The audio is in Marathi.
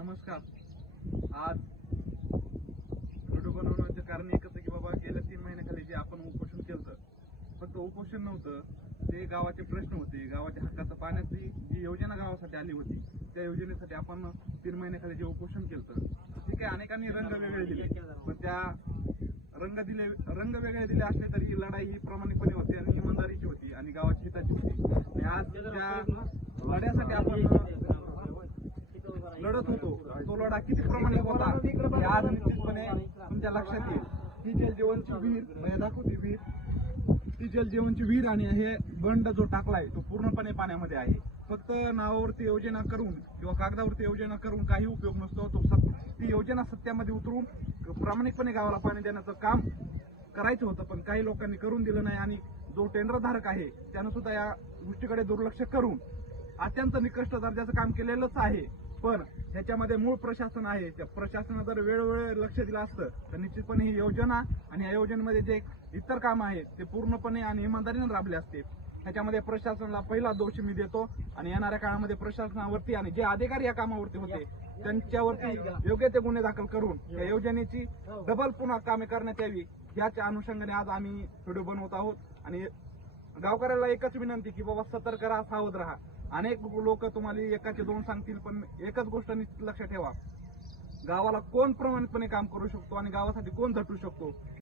नमस्कार. आज व्हिडिओ बनवण्याचं कारण एकच आहे की बाबा गेल्या 3 महिन्याखाली जे आपण उपोषण केलं, फक्त उपोषण नव्हतं, ते गावाचे प्रश्न होते. गावाच्या हक्काचं पाण्याची जी योजना गावासाठी आली होती, त्या योजनेसाठी आपण 3 महिन्याखाली जे उपोषण केलं, ठीक आहे. अनेकांनी रंग वेगळे दिले, पण त्या रंग वेगळे दिले असले तरी ही लढाई ही प्रामाणिकपणे होती आणि इमानदारीची होती आणि गावाच्या हिताची होती. आणि आज त्या लढ्यासाठी आपण लढत होतो, तो लढा किती प्रामाणिक होता हे आज निश्चितपणे तुमच्या लक्षात येईल. ही जलजीवनची विहीर म्हणजे दाखवती विहीर, ती जलजीवनची विहीर आणि हे बंड जो टाकलाय तो पूर्णपणे पाण्यामध्ये आहे. फक्त नावावरती योजना करून किंवा कागदावरती योजना करून काही उपयोग नसतो. ती योजना सत्यामध्ये उतरून प्रामाणिकपणे गावाला पाणी देण्याचं काम करायचं होतं, पण काही लोकांनी करून दिलं नाही. आणि जो टेंडरधारक आहे त्यानं सुद्धा या गोष्टीकडे दुर्लक्ष करून अत्यंत निकृष्ट दर्जाचं काम केलेलंच आहे. पण ह्याच्यामध्ये मूळ प्रशासन आहे, त्या प्रशासनानं जर वेळोवेळी लक्ष दिलं असतं तर निश्चितपणे ही योजना आणि या योजनेमध्ये जे इतर कामं आहेत ते पूर्णपणे आणि इमानदारीने राबले असते. ह्याच्यामध्ये प्रशासनाला पहिला दोष मी देतो आणि येणाऱ्या काळामध्ये प्रशासनावरती आणि जे अधिकारी या कामावरती होते त्यांच्यावरती योग्य ते गुन्हे दाखल करून या योजनेची डबल पुन्हा कामे करण्यात यावी, याच्या अनुषंगाने आज आम्ही व्हिडिओ बनवत आहोत. आणि गावकऱ्याला एकच विनंती की बाबा सतर्क राहा, सावध राहा. अनेक लोक तुम्हाला एकाचे दोन सांगतील, पण एकच गोष्ट निश्चित लक्षात ठेवा, गावाला कोण प्रामाणिकपणे काम करू शकतो आणि गावासाठी कोण झटू शकतो